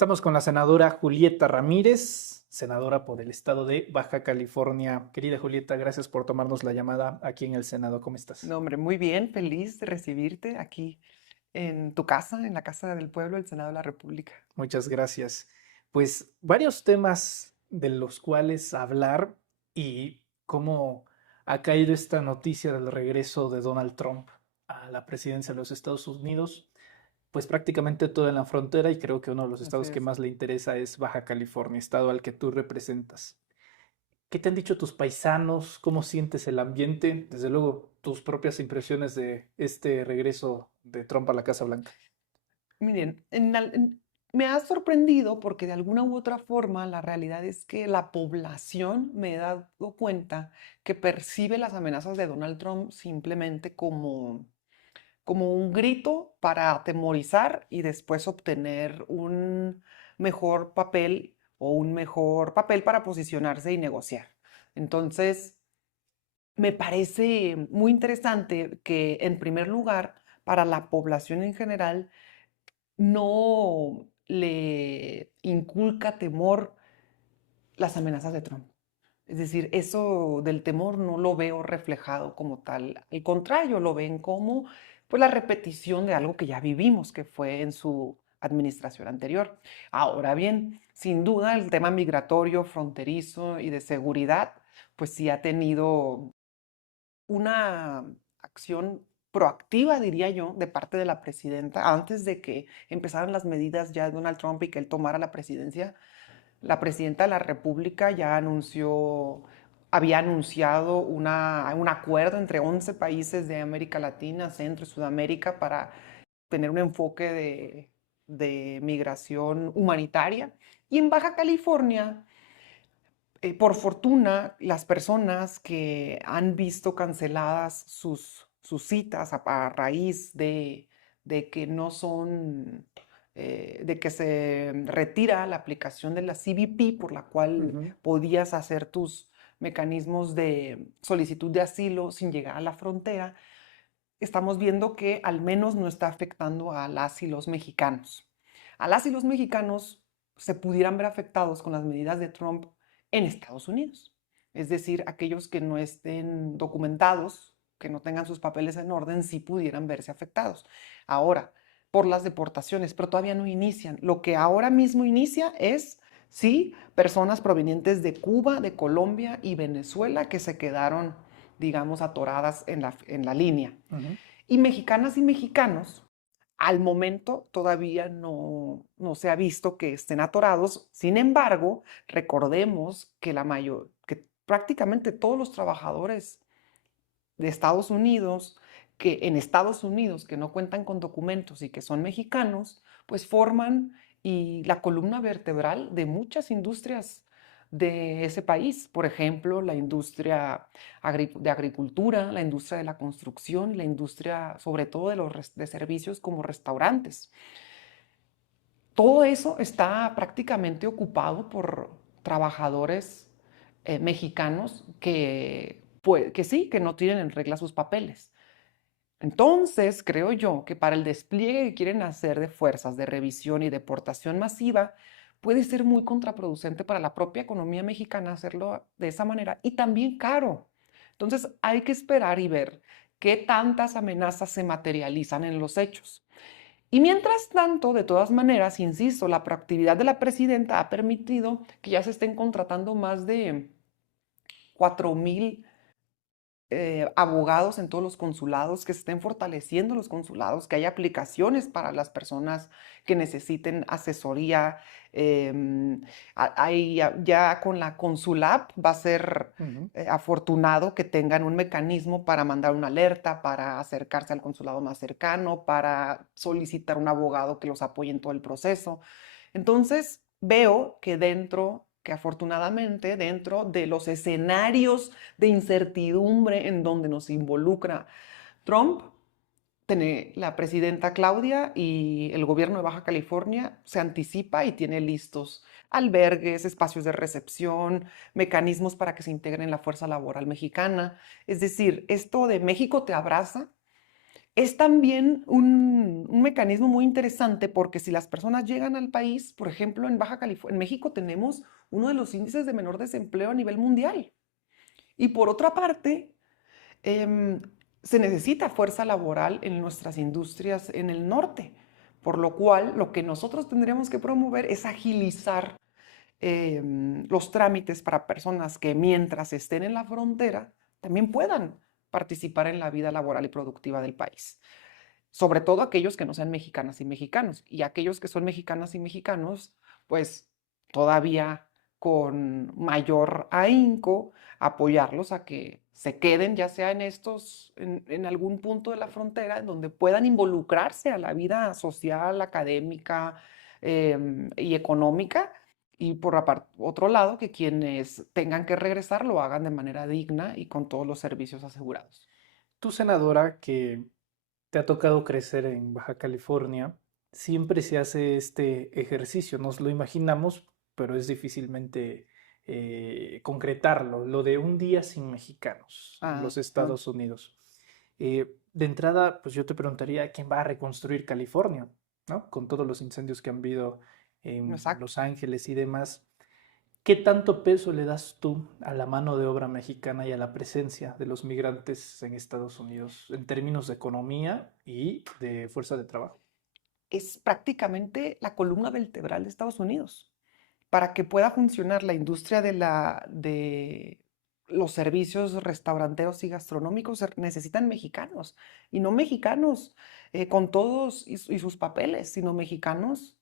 Estamos con la senadora Julieta Ramírez, senadora por el estado de Baja California. Querida Julieta, gracias por tomarnos la llamada aquí en el Senado. ¿Cómo estás? No, hombre, muy bien, feliz de recibirte aquí en tu casa, en la Casa del Pueblo, el Senado de la República. Muchas gracias. Pues varios temas de los cuales hablar y cómo ha caído esta noticia del regreso de Donald Trump a la presidencia de los Estados Unidos, pues prácticamente todo en la frontera y creo que uno de los Así estados que es. más le interesa es Baja California, estado al que tú representas. ¿Qué te han dicho tus paisanos? ¿Cómo sientes el ambiente? Desde luego, tus propias impresiones de este regreso de Trump a la Casa Blanca. Miren, me ha sorprendido porque de alguna u otra forma la realidad es que la población me he dado cuenta que percibe las amenazas de Donald Trump simplemente como un grito para atemorizar y después obtener un mejor papel o un mejor papel para posicionarse y negociar. Entonces, me parece muy interesante que, en primer lugar, para la población en general, no le inculca temor las amenazas de Trump. Es decir, eso del temor no lo veo reflejado como tal. Al contrario, lo ven como pues, la repetición de algo que ya vivimos, que fue en su administración anterior. Ahora bien, sin duda el tema migratorio, fronterizo y de seguridad, pues sí ha tenido una acción proactiva, diría yo, de parte de la presidenta, antes de que empezaran las medidas ya de Donald Trump y que él tomara la presidencia. La presidenta de la República ya había anunciado un acuerdo entre 11 países de América Latina, Centro y Sudamérica para tener un enfoque de migración humanitaria. Y en Baja California, por fortuna, las personas que han visto canceladas sus citas a raíz de que no son, de que se retira la aplicación de la CBP por la cual Ujú. podías hacer tus mecanismos de solicitud de asilo sin llegar a la frontera, estamos viendo que al menos no está afectando a las y los mexicanos. A las y los mexicanos se pudieran ver afectados con las medidas de Trump en Estados Unidos. Es decir, aquellos que no estén documentados, que no tengan sus papeles en orden, sí pudieran verse afectados. Ahora, por las deportaciones, pero todavía no inician. Lo que ahora mismo inicia es, sí, personas provenientes de Cuba, de Colombia y Venezuela que se quedaron, digamos, atoradas en la línea. Ujú. Y mexicanas y mexicanos, al momento todavía no se ha visto que estén atorados. Sin embargo, recordemos que prácticamente todos los trabajadores de Estados Unidos, que en Estados Unidos, que no cuentan con documentos y que son mexicanos, pues forman y la columna vertebral de muchas industrias de ese país. Por ejemplo, la industria de agricultura, la industria de la construcción, la industria sobre todo de servicios como restaurantes. Todo eso está prácticamente ocupado por trabajadores mexicanos que sí, que no tienen en regla sus papeles. Entonces, creo yo que para el despliegue que quieren hacer de fuerzas de revisión y deportación masiva, puede ser muy contraproducente para la propia economía mexicana hacerlo de esa manera y también caro. Entonces, hay que esperar y ver qué tantas amenazas se materializan en los hechos. Y mientras tanto, de todas maneras, insisto, la proactividad de la presidenta ha permitido que ya se estén contratando más de 4,000 abogados en todos los consulados, que se estén fortaleciendo los consulados, que haya aplicaciones para las personas que necesiten asesoría. Ya con la Consulap va a ser Ujú. afortunado que tengan un mecanismo para mandar una alerta, para acercarse al consulado más cercano, para solicitar un abogado que los apoye en todo el proceso. Entonces, veo que afortunadamente dentro de los escenarios de incertidumbre en donde nos involucra Trump, la presidenta Claudia y el gobierno de Baja California se anticipa y tiene listos albergues, espacios de recepción, mecanismos para que se integren en la fuerza laboral mexicana. Es decir, esto de México te abraza es también un mecanismo muy interesante porque si las personas llegan al país, por ejemplo, en Baja California, en México tenemos uno de los índices de menor desempleo a nivel mundial. Y por otra parte, em, se necesita fuerza laboral en nuestras industrias en el norte, por lo cual lo que nosotros tendríamos que promover es agilizar los trámites para personas que mientras estén en la frontera también puedan participar en la vida laboral y productiva del país. Sobre todo aquellos que no sean mexicanas y mexicanos. Y aquellos que son mexicanas y mexicanos, pues todavía con mayor ahínco apoyarlos a que se queden, ya sea en algún punto de la frontera, en donde puedan involucrarse a la vida social, académica y económica. Y por otro lado, que quienes tengan que regresar lo hagan de manera digna y con todos los servicios asegurados. Tú, senadora, que te ha tocado crecer en Baja California, siempre se hace este ejercicio, nos lo imaginamos, pero es difícilmente concretarlo, lo de un día sin mexicanos en Ah, los Estados Unidos. De entrada, pues yo te preguntaría, ¿quién va a reconstruir California? ¿No? Con todos los incendios que han habido en exacto. Los Ángeles y demás. ¿Qué tanto peso le das tú a la mano de obra mexicana y a la presencia de los migrantes en Estados Unidos en términos de economía y de fuerza de trabajo? Es prácticamente la columna vertebral de Estados Unidos. Para que pueda funcionar la industria de los servicios restauranteros y gastronómicos se necesitan mexicanos, y no mexicanos con todos y sus papeles, sino mexicanos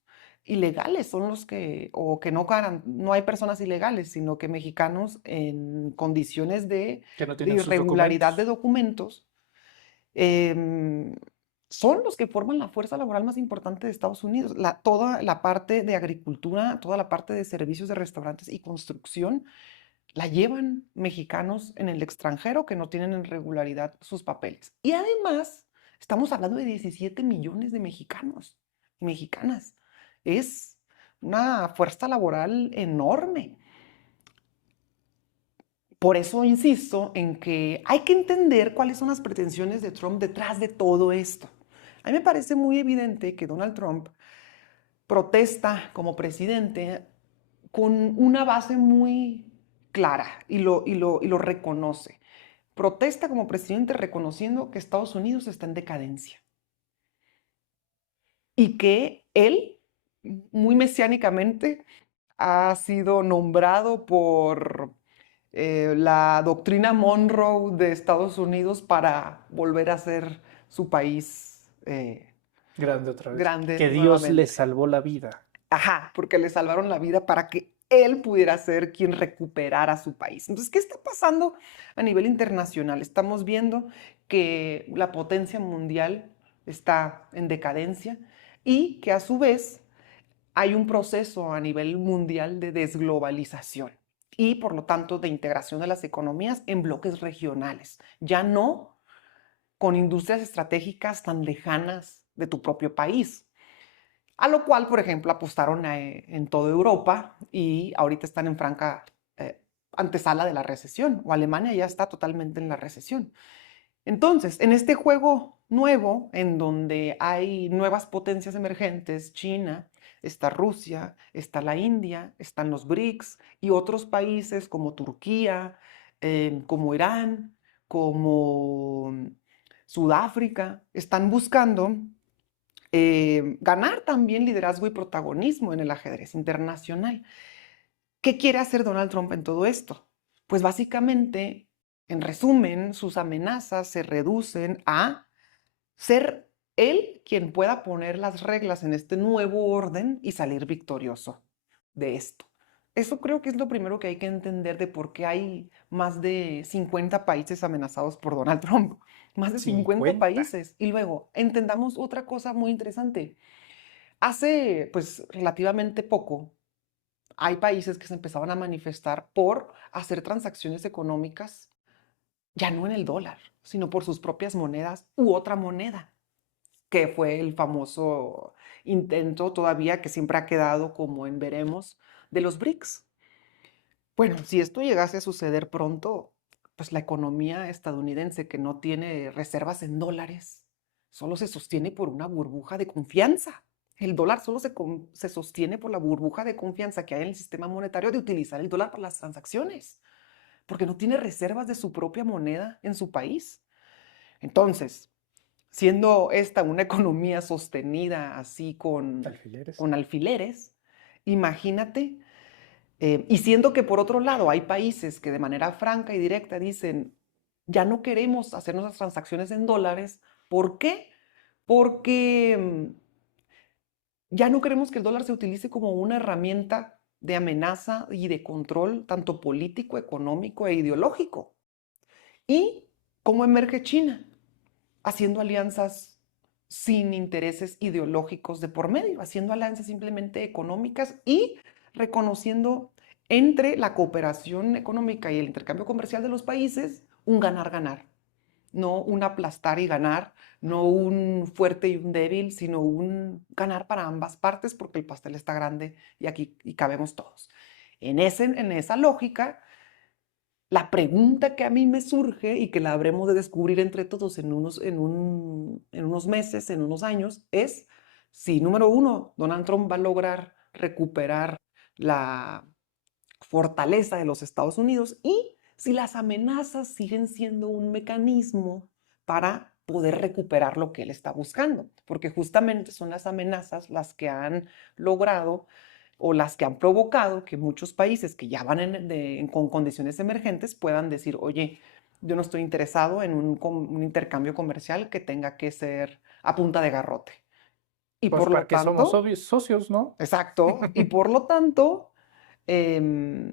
ilegales son los que, o que no hay personas ilegales, sino que mexicanos en condiciones Que no de tienen sus irregularidad de documentos. documentos em, son los que forman la fuerza laboral más importante de Estados Unidos. Toda la parte de agricultura, toda la parte de servicios de restaurantes y construcción la llevan mexicanos en el extranjero que no tienen en regularidad sus papeles. Y además, estamos hablando de 17 millones de mexicanos y mexicanas. Es una fuerza laboral enorme. Por eso insisto en que hay que entender cuáles son las pretensiones de Trump detrás de todo esto. A mí me parece muy evidente que Donald Trump protesta como presidente con una base muy clara y lo reconoce. Protesta como presidente reconociendo que Estados Unidos está en decadencia y que él, muy mesiánicamente, ha sido nombrado por la doctrina Monroe de Estados Unidos para volver a ser su país Grande otra vez. grande Que Dios le nuevamente. salvó la vida. Ajá, porque le salvaron la vida para que él pudiera ser quien recuperara su país. Entonces, ¿qué está pasando a nivel internacional? Estamos viendo que la potencia mundial está en decadencia y que a su vez hay un proceso a nivel mundial de desglobalización y por lo tanto de integración de las economías en bloques regionales, ya no con industrias estratégicas tan lejanas de tu propio país. A lo cual, por ejemplo, apostaron en toda Europa y ahorita están en franca eh, antesala de la recesión, o Alemania ya está totalmente en la recesión. Entonces, en este juego nuevo, en donde hay nuevas potencias emergentes, China, está Rusia, está la India, están los BRICS y otros países como Turquía, como Irán, como Sudáfrica, están buscando ganar también liderazgo y protagonismo en el ajedrez internacional. ¿Qué quiere hacer Donald Trump en todo esto? Pues básicamente, en resumen, sus amenazas se reducen a ser él quien pueda poner las reglas en este nuevo orden y salir victorioso de esto. Eso creo que es lo primero que hay que entender de por qué hay más de 50 países amenazados por Donald Trump. Más de 50 50. países. Y luego, entendamos otra cosa muy interesante. Hace, pues, relativamente poco, hay países que se empezaban a manifestar por hacer transacciones económicas ya no en el dólar, sino por sus propias monedas u otra moneda, que fue el famoso intento todavía que siempre ha quedado como en veremos de los BRICS. Bueno, si esto llegase a suceder pronto, pues la economía estadounidense que no tiene reservas en dólares, solo se sostiene por una burbuja de confianza. El dólar solo se sostiene por la burbuja de confianza que hay en el sistema monetario de utilizar el dólar para las transacciones, porque no tiene reservas de su propia moneda en su país. Entonces, siendo esta una economía sostenida así Alfileres. con alfileres, imagínate, y siendo que por otro lado hay países que de manera franca y directa dicen, ya no queremos hacer nuestras transacciones en dólares. ¿Por qué? Porque ya no queremos que el dólar se utilice como una herramienta de amenaza y de control, tanto político, económico e ideológico. ¿Y cómo emerge China? Haciendo alianzas sin intereses ideológicos de por medio, haciendo alianzas simplemente económicas y reconociendo entre la cooperación económica y el intercambio comercial de los países un ganar-ganar, no un aplastar y ganar, no un fuerte y un débil, sino un ganar para ambas partes porque el pastel está grande y aquí cabemos todos. En esa lógica, la pregunta que a mí me surge y que la habremos de descubrir entre todos en unos meses, en unos años, es si, número uno, Donald Trump va a lograr recuperar la fortaleza de los Estados Unidos y si las amenazas siguen siendo un mecanismo para poder recuperar lo que él está buscando, porque justamente son las amenazas las que han logrado o las que han provocado que muchos países que ya van con condiciones emergentes puedan decir, oye, yo no estoy interesado en un intercambio comercial que tenga que ser a punta de garrote. Y Pues por lo para que somos tanto, obvios socios, ¿no? exacto, y por lo tanto, em,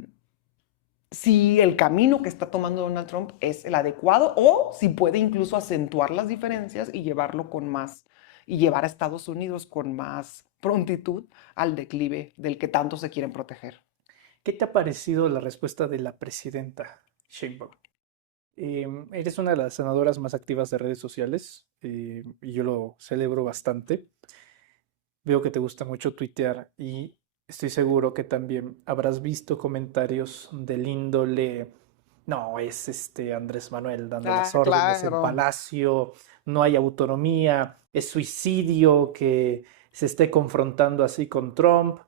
si el camino que está tomando Donald Trump es el adecuado o si puede incluso acentuar las diferencias y llevarlo con más, y llevar a Estados Unidos con más prontitud al declive del que tanto se quieren proteger. ¿Qué te ha parecido la respuesta de la presidenta Sheinbaum? Eres una de las senadoras más activas de redes sociales y yo lo celebro bastante. Veo que te gusta mucho tuitear y estoy seguro que también habrás visto comentarios del índole, no, es Andrés Manuel dando las Ah, órdenes en claro. Palacio, no hay autonomía, es suicidio que se esté confrontando así con Trump.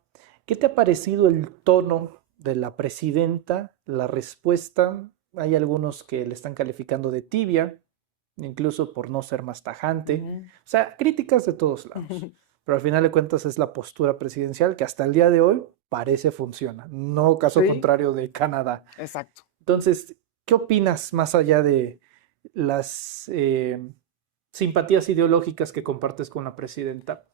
¿Qué te ha parecido el tono de la presidenta, la respuesta? Hay algunos que le están calificando de tibia, incluso por no ser más tajante. Ujú. O sea, críticas de todos lados. Pero al final de cuentas es la postura presidencial que hasta el día de hoy parece funciona, no caso Sí, contrario de Canadá. exacto. Entonces, ¿qué opinas más allá de las simpatías ideológicas que compartes con la presidenta?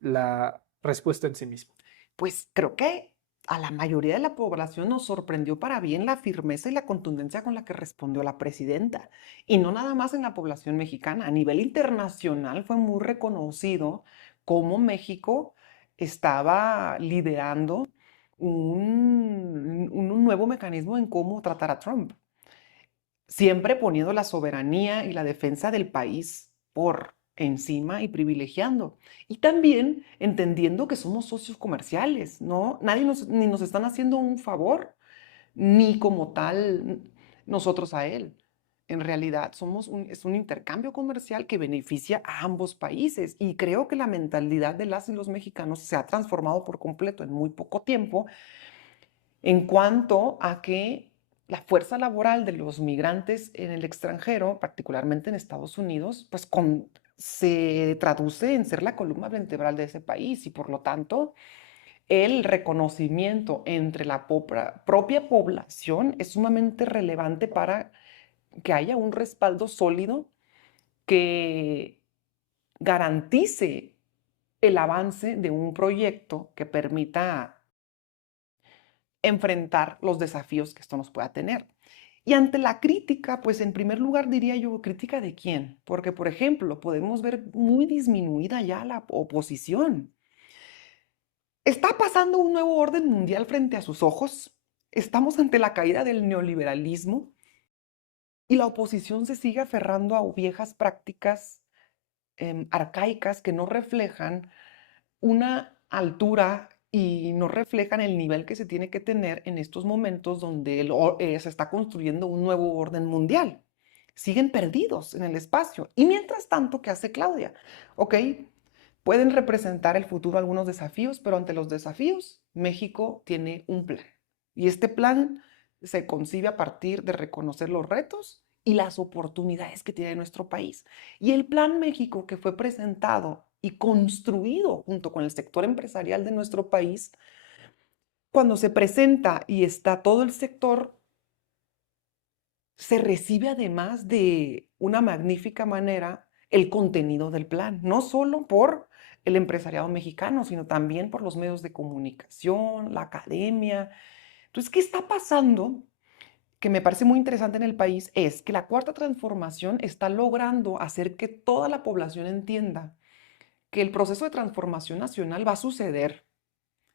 La respuesta en sí misma. Pues creo que a la mayoría de la población nos sorprendió para bien la firmeza y la contundencia con la que respondió la presidenta. Y no nada más en la población mexicana, a nivel internacional fue muy reconocido cómo México estaba liderando un nuevo mecanismo en cómo tratar a Trump, siempre poniendo la soberanía y la defensa del país por encima y privilegiando. Y también entendiendo que somos socios comerciales, ¿no? Ni nos están haciendo un favor, ni como tal nosotros a él. En realidad es un intercambio comercial que beneficia a ambos países y creo que la mentalidad de las y los mexicanos se ha transformado por completo en muy poco tiempo en cuanto a que la fuerza laboral de los migrantes en el extranjero, particularmente en Estados Unidos, pues se traduce en ser la columna vertebral de ese país y por lo tanto el reconocimiento entre la propia población es sumamente relevante para que haya un respaldo sólido que garantice el avance de un proyecto que permita enfrentar los desafíos que esto nos pueda tener. Y ante la crítica, pues en primer lugar diría yo, ¿crítica de quién? Porque, por ejemplo, podemos ver muy disminuida ya la oposición. Está pasando un nuevo orden mundial frente a sus ojos. Estamos ante la caída del neoliberalismo y la oposición se sigue aferrando a viejas prácticas arcaicas que no reflejan una altura y no reflejan el nivel que se tiene que tener en estos momentos donde se está construyendo un nuevo orden mundial. siguen perdidos en el espacio. Y mientras tanto, ¿qué hace Claudia? Ok, pueden representar el futuro algunos desafíos, pero ante los desafíos, México tiene un plan. Y este plan se concibe a partir de reconocer los retos y las oportunidades que tiene nuestro país. Y el Plan México que fue presentado y construido junto con el sector empresarial de nuestro país, cuando se presenta y está todo el sector, se recibe además de una magnífica manera el contenido del plan, no solo por el empresariado mexicano, sino también por los medios de comunicación, la academia. Entonces, ¿qué está pasando? Que me parece muy interesante en el país es que la cuarta transformación está logrando hacer que toda la población entienda que el proceso de transformación nacional va a suceder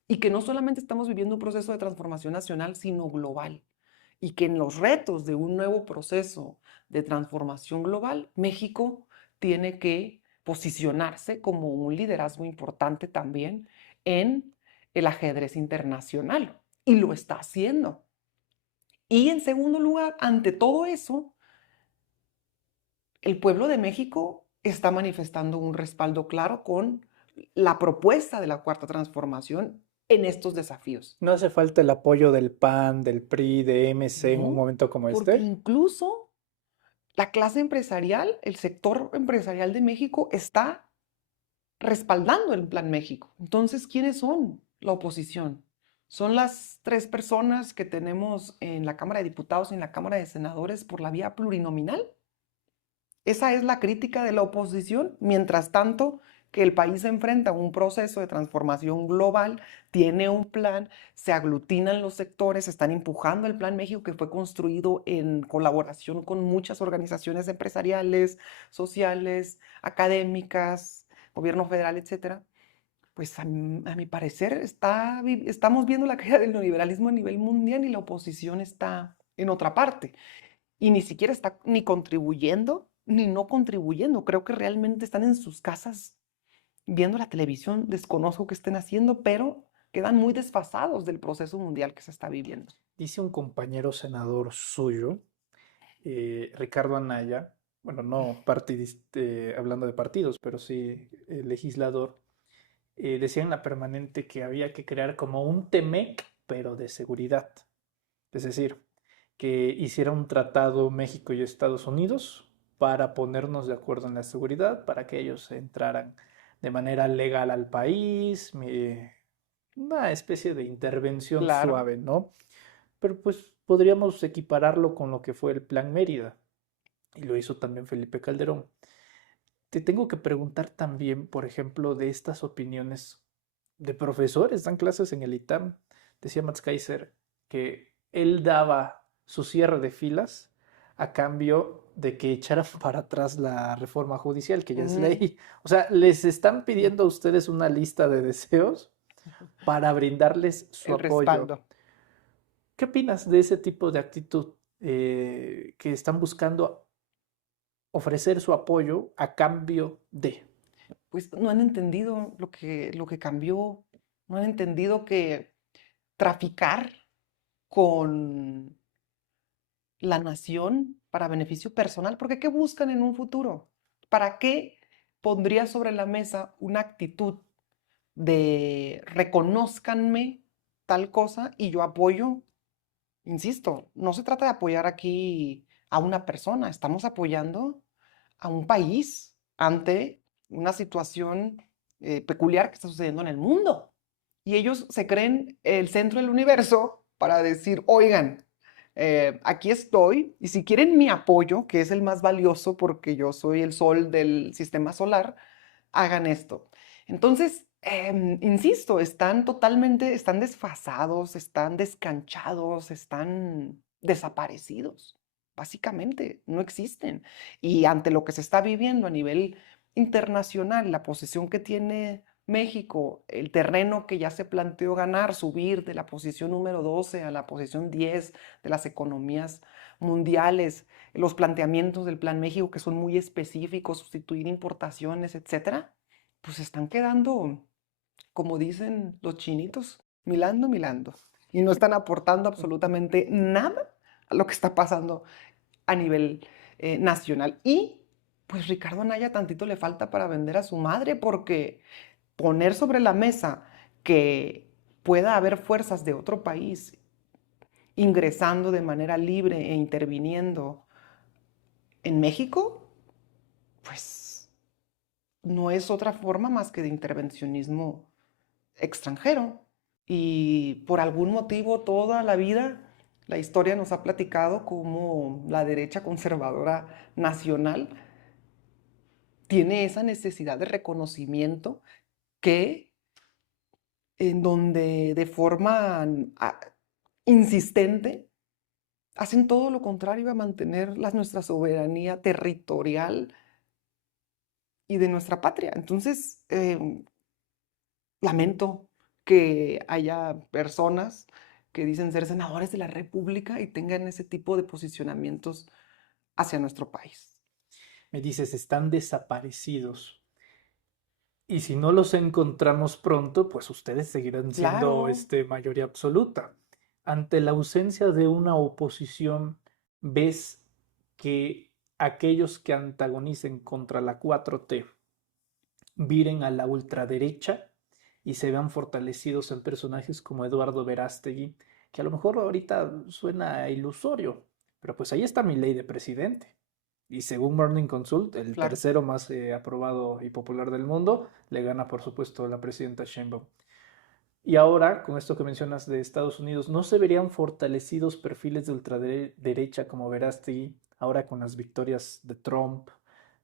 y que no solamente estamos viviendo un proceso de transformación nacional, sino global. Y que en los retos de un nuevo proceso de transformación global, México tiene que posicionarse como un liderazgo importante también en el ajedrez internacional. Y lo está haciendo. Y en segundo lugar, ante todo eso, el pueblo de México está manifestando un respaldo claro con la propuesta de la Cuarta Transformación en estos desafíos. ¿No hace falta el apoyo del PAN, del PRI, de MC en un No, momento como porque este? incluso la clase empresarial, el sector empresarial de México está respaldando el Plan México. Entonces, ¿quiénes son la oposición? Son las tres personas que tenemos en la Cámara de Diputados y en la Cámara de Senadores por la vía plurinominal. Esa es la crítica de la oposición. Mientras tanto, que el país se enfrenta a un proceso de transformación global, tiene un plan, se aglutinan los sectores, están empujando el Plan México que fue construido en colaboración con muchas organizaciones empresariales, sociales, académicas, gobierno federal, etcétera. Pues a mi parecer estamos viendo la caída del neoliberalismo a nivel mundial y la oposición está en otra parte y ni siquiera está ni contribuyendo ni no contribuyendo. Creo que realmente están en sus casas viendo la televisión. Desconozco qué estén haciendo, pero quedan muy desfasados del proceso mundial que se está viviendo. Dice un compañero senador suyo, Ricardo Anaya, bueno, no hablando de partidos, pero sí legislador, decía en la permanente que había que crear como un TEMEC, pero de seguridad. Es decir, que hiciera un tratado México y Estados Unidos para ponernos de acuerdo en la seguridad, para que ellos entraran de manera legal al país, una especie de intervención Claro. suave, ¿no? Pero pues podríamos equipararlo con lo que fue el Plan Mérida, y lo hizo también Felipe Calderón. Te tengo que preguntar también, por ejemplo, de estas opiniones de profesores, dan clases en el ITAM. Decía Mats Kaiser que él daba su cierre de filas a cambio de que echaran para atrás la reforma judicial, que ya es Ujú. ley. O sea, les están pidiendo a ustedes una lista de deseos para brindarles su El apoyo. respaldo. ¿Qué opinas de ese tipo de actitud que están buscando ofrecer su apoyo a cambio de? Pues no han entendido lo que cambió, no han entendido que traficar con la nación para beneficio personal, porque ¿qué buscan en un futuro? ¿Para qué pondría sobre la mesa una actitud de reconózcanme tal cosa y yo apoyo? Insisto, no se trata de apoyar aquí a una persona, estamos apoyando a un país ante una situación peculiar que está sucediendo en el mundo. Y ellos se creen el centro del universo para decir, oigan, aquí estoy y si quieren mi apoyo, que es el más valioso porque yo soy el sol del sistema solar, hagan esto. Entonces, insisto, están desfasados, están descanchados, están desaparecidos. Básicamente, no existen. Y ante lo que se está viviendo a nivel internacional, la posición que tiene México, el terreno que ya se planteó ganar, subir de la posición número 12 a la posición 10 de las economías mundiales, los planteamientos del Plan México que son muy específicos, sustituir importaciones, etcétera, pues están quedando, como dicen los chinitos, milando, milando. Y no están aportando absolutamente nada a lo que está pasando a nivel nacional. Y pues Ricardo Anaya tantito le falta para vender a su madre, porque poner sobre la mesa que pueda haber fuerzas de otro país ingresando de manera libre e interviniendo en México, pues no es otra forma más que de intervencionismo extranjero. Y por algún motivo toda la vida la historia nos ha platicado cómo la derecha conservadora nacional tiene esa necesidad de reconocimiento, que en donde de forma insistente hacen todo lo contrario a mantener nuestra soberanía territorial y de nuestra patria. Entonces, lamento que haya personas que dicen ser senadores de la República y tengan ese tipo de posicionamientos hacia nuestro país. Me dices, están desaparecidos. Y si no los encontramos pronto, pues ustedes seguirán siendo Claro. mayoría absoluta. Ante la ausencia de una oposición, ¿ves que aquellos que antagonicen contra la 4T viren a la ultraderecha y se vean fortalecidos en personajes como Eduardo Verástegui, que a lo mejor ahorita suena ilusorio, pero pues ahí está mi ley de presidente? Y según Morning Consult, el Claro. tercero más aprobado y popular del mundo, le gana por supuesto la presidenta Sheinbaum. Y ahora, con esto que mencionas de Estados Unidos, ¿no se verían fortalecidos perfiles de ultraderecha como Verástegui ahora con las victorias de Trump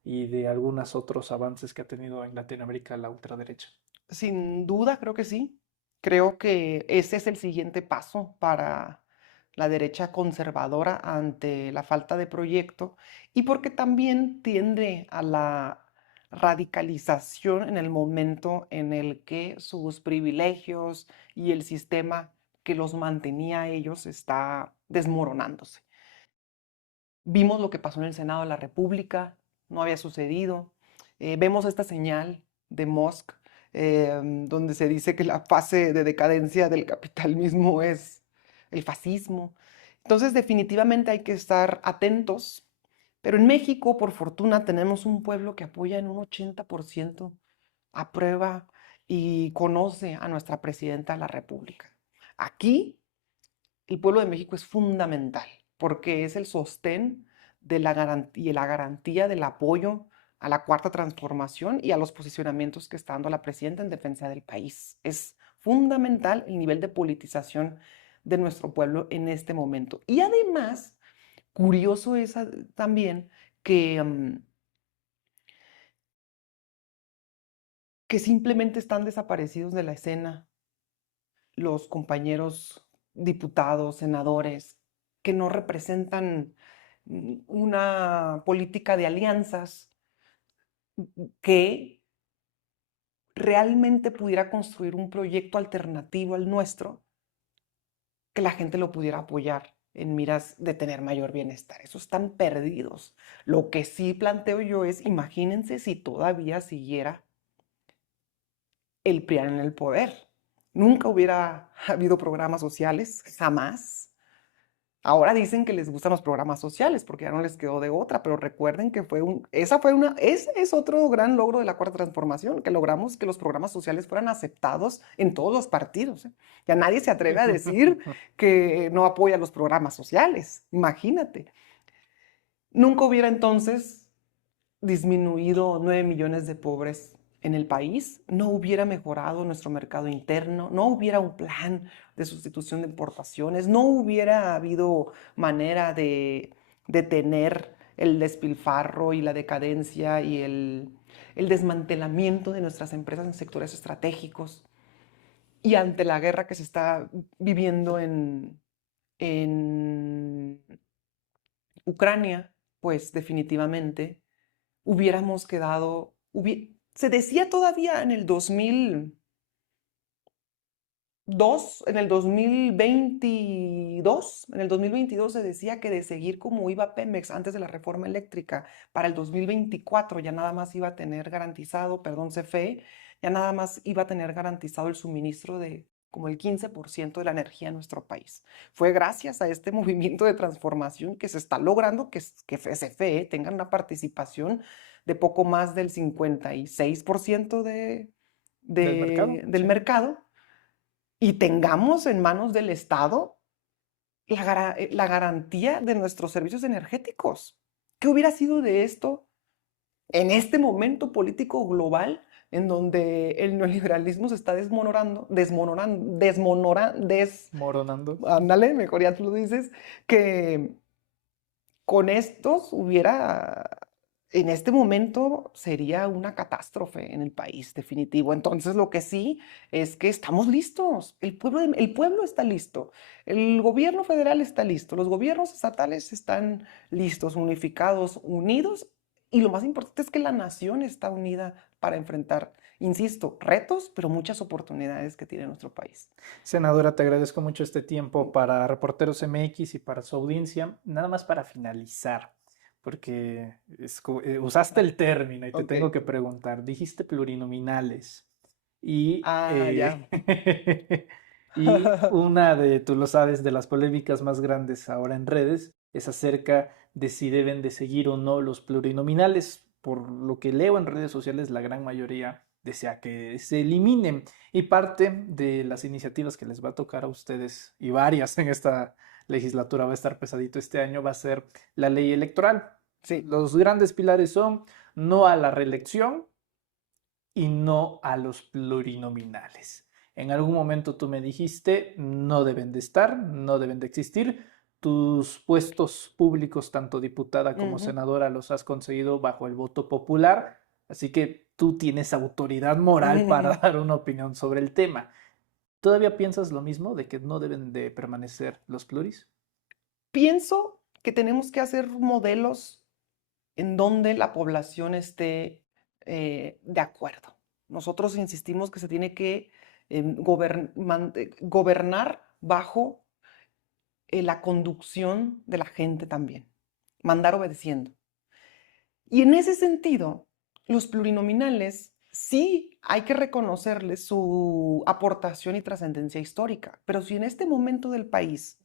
y de algunos otros avances que ha tenido en Latinoamérica la ultraderecha? Sin duda, creo que sí. Creo que ese es el siguiente paso para la derecha conservadora ante la falta de proyecto, y porque también tiende a la radicalización en el momento en el que sus privilegios y el sistema que los mantenía a ellos está desmoronándose. Vimos lo que pasó en el Senado de la República, no había sucedido. Vemos esta señal de Musk, donde se dice que la fase de decadencia del capitalismo es el fascismo. Entonces, definitivamente hay que estar atentos. Pero en México, por fortuna, tenemos un pueblo que apoya en un 80%, aprueba y conoce a nuestra presidenta de la República. Aquí el pueblo de México es fundamental, porque es el sostén de la garantía del apoyo a la cuarta transformación y a los posicionamientos que está dando la presidenta en defensa del país. Es fundamental el nivel de politización de nuestro pueblo en este momento. Y además, curioso es también que simplemente están desaparecidos de la escena los compañeros diputados, senadores, que no representan una política de alianzas que realmente pudiera construir un proyecto alternativo al nuestro, que la gente lo pudiera apoyar en miras de tener mayor bienestar. Esos están perdidos. Lo que sí planteo yo es, imagínense si todavía siguiera el PRIAN en el poder. Nunca hubiera habido programas sociales, jamás. Ahora dicen que les gustan los programas sociales porque ya no les quedó de otra, pero recuerden que ese es otro gran logro de la Cuarta Transformación, que logramos que los programas sociales fueran aceptados en todos los partidos, ¿eh? Ya nadie se atreve a decir que no apoya los programas sociales, imagínate. Nunca hubiera entonces disminuido 9 millones de pobres en el país, no hubiera mejorado nuestro mercado interno, no hubiera un plan de sustitución de importaciones, no hubiera habido manera de detener el despilfarro y la decadencia y el desmantelamiento de nuestras empresas en sectores estratégicos. Y ante la guerra que se está viviendo en Ucrania, pues definitivamente hubiéramos quedado, se decía todavía en el 2002, en el 2022 se decía que de seguir como iba Pemex antes de la reforma eléctrica, para el 2024 ya nada más iba a tener garantizado, perdón, CFE, ya nada más iba a tener garantizado el suministro de como el 15% de la energía en nuestro país. Fue gracias a este movimiento de transformación que se está logrando que CFE tenga una participación de poco más del 56% Del mercado, del sí. mercado y tengamos en manos del Estado la garantía de nuestros servicios energéticos. ¿Qué hubiera sido de esto en este momento político global en donde el neoliberalismo se está Moronando. ándale, mejor ya tú lo dices, que con estos en este momento sería una catástrofe en el país, definitivo. Entonces, lo que sí es que estamos listos. El pueblo está listo. El gobierno federal está listo. Los gobiernos estatales están listos, unificados, unidos. Y lo más importante es que la nación está unida para enfrentar, insisto, retos, pero muchas oportunidades que tiene nuestro país. Senadora, te agradezco mucho este tiempo para Reporteros MX y para su audiencia. Nada más para finalizar, porque usaste el término y te Ok. tengo que preguntar. Dijiste plurinominales y, Ah, ya. y una de, tú lo sabes, de las polémicas más grandes ahora en redes es acerca de si deben de seguir o no los plurinominales. Por lo que leo en redes sociales, la gran mayoría desea que se eliminen. Y parte de las iniciativas que les va a tocar a ustedes, y varias en esta legislatura, va a estar pesadito este año, va a ser la ley electoral. Sí. Los grandes pilares son no a la reelección y no a los plurinominales. En algún momento tú me dijiste, no deben de estar, no deben de existir. Tus puestos públicos, tanto diputada como Ujú. senadora, los has conseguido bajo el voto popular, así que tú tienes autoridad moral para dar una opinión sobre el tema. ¿Todavía piensas lo mismo de que no deben de permanecer los pluris? Pienso que tenemos que hacer modelos en donde la población esté de acuerdo. Nosotros insistimos que se tiene que gobernar bajo la conducción de la gente también, mandar obedeciendo. Y en ese sentido, los plurinominales sí hay que reconocerles su aportación y trascendencia histórica, pero si en este momento del país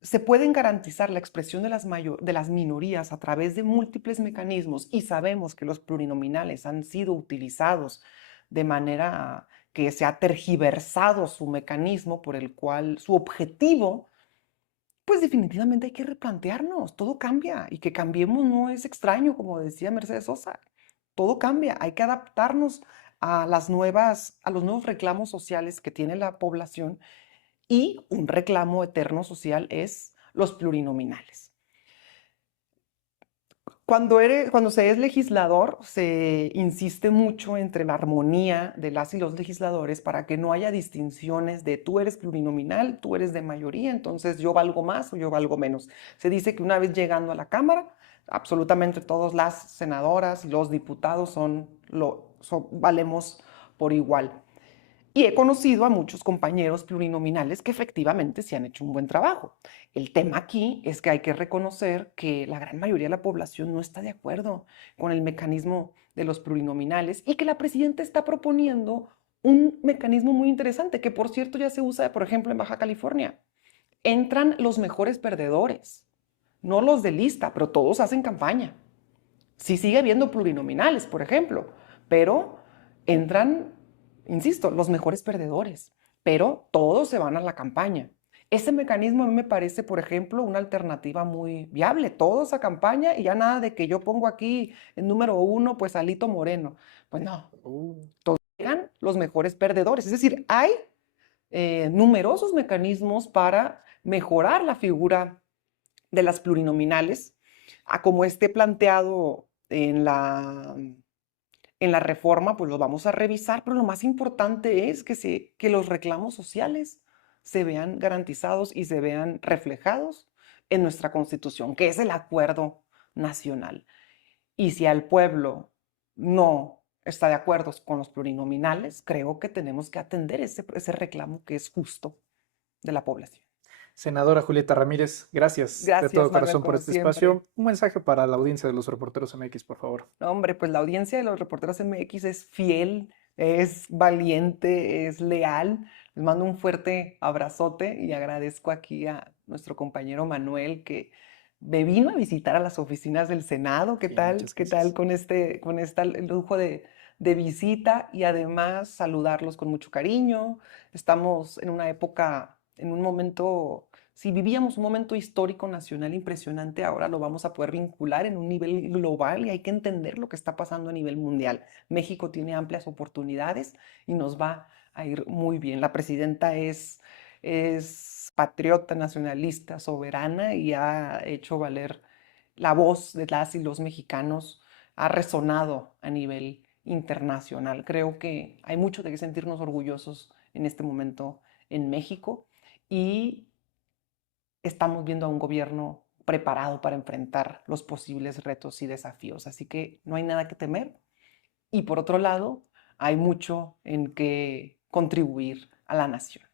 se pueden garantizar la expresión de las minorías a través de múltiples mecanismos y sabemos que los plurinominales han sido utilizados de manera que se ha tergiversado su mecanismo por el cual su objetivo, pues definitivamente hay que replantearnos, todo cambia y que cambiemos no es extraño, como decía Mercedes Sosa, todo cambia, hay que adaptarnos a a los nuevos reclamos sociales que tiene la población y un reclamo eterno social es los plurinominales. Cuando se es legislador, se insiste mucho entre la armonía de las y los legisladores para que no haya distinciones de tú eres plurinominal, tú eres de mayoría, entonces yo valgo más o yo valgo menos. Se dice que una vez llegando a la Cámara, absolutamente todas las senadoras y los diputados valemos por igual. Y he conocido a muchos compañeros plurinominales que efectivamente se han hecho un buen trabajo. El tema aquí es que hay que reconocer que la gran mayoría de la población no está de acuerdo con el mecanismo de los plurinominales y que la presidenta está proponiendo un mecanismo muy interesante que, por cierto, ya se usa, por ejemplo, en Baja California. Entran los mejores perdedores, no los de lista, pero todos hacen campaña. Sí sigue habiendo plurinominales, por ejemplo, pero entran, insisto, los mejores perdedores, pero todos se van a la campaña. Ese mecanismo a mí me parece, por ejemplo, una alternativa muy viable. Todos a campaña y ya nada de que yo pongo aquí el número uno, pues Alito Moreno. Pues no, todos llegan los mejores perdedores. Es decir, hay numerosos mecanismos para mejorar la figura de las plurinominales, a como esté planteado en la reforma, pues lo vamos a revisar, pero lo más importante es que los reclamos sociales se vean garantizados y se vean reflejados en nuestra Constitución, que es el acuerdo nacional. Y si al pueblo no está de acuerdo con los plurinominales, creo que tenemos que atender ese reclamo que es justo de la población. Senadora Julieta Ramírez, gracias de Gracias, todo Manuel, corazón por como este siempre. espacio. Un mensaje para la audiencia de los Reporteros MX, por favor. No, hombre, pues la audiencia de los Reporteros MX es fiel es valiente, es leal. Les mando un fuerte abrazote y agradezco aquí a nuestro compañero Manuel que me vino a visitar a las oficinas del Senado. ¿Qué Sí, tal? muchas ¿Qué tal gracias. con esta lujo de visita? Y además saludarlos con mucho cariño. Estamos en una época, en un momento, si vivíamos un momento histórico nacional impresionante, ahora lo vamos a poder vincular en un nivel global y hay que entender lo que está pasando a nivel mundial. México tiene amplias oportunidades y nos va a ir muy bien. La presidenta es patriota, nacionalista, soberana y ha hecho valer la voz de las y los mexicanos, ha resonado a nivel internacional. Creo que hay mucho de qué sentirnos orgullosos en este momento en México y estamos viendo a un gobierno preparado para enfrentar los posibles retos y desafíos. Así que no hay nada que temer. Y por otro lado, hay mucho en que contribuir a la nación.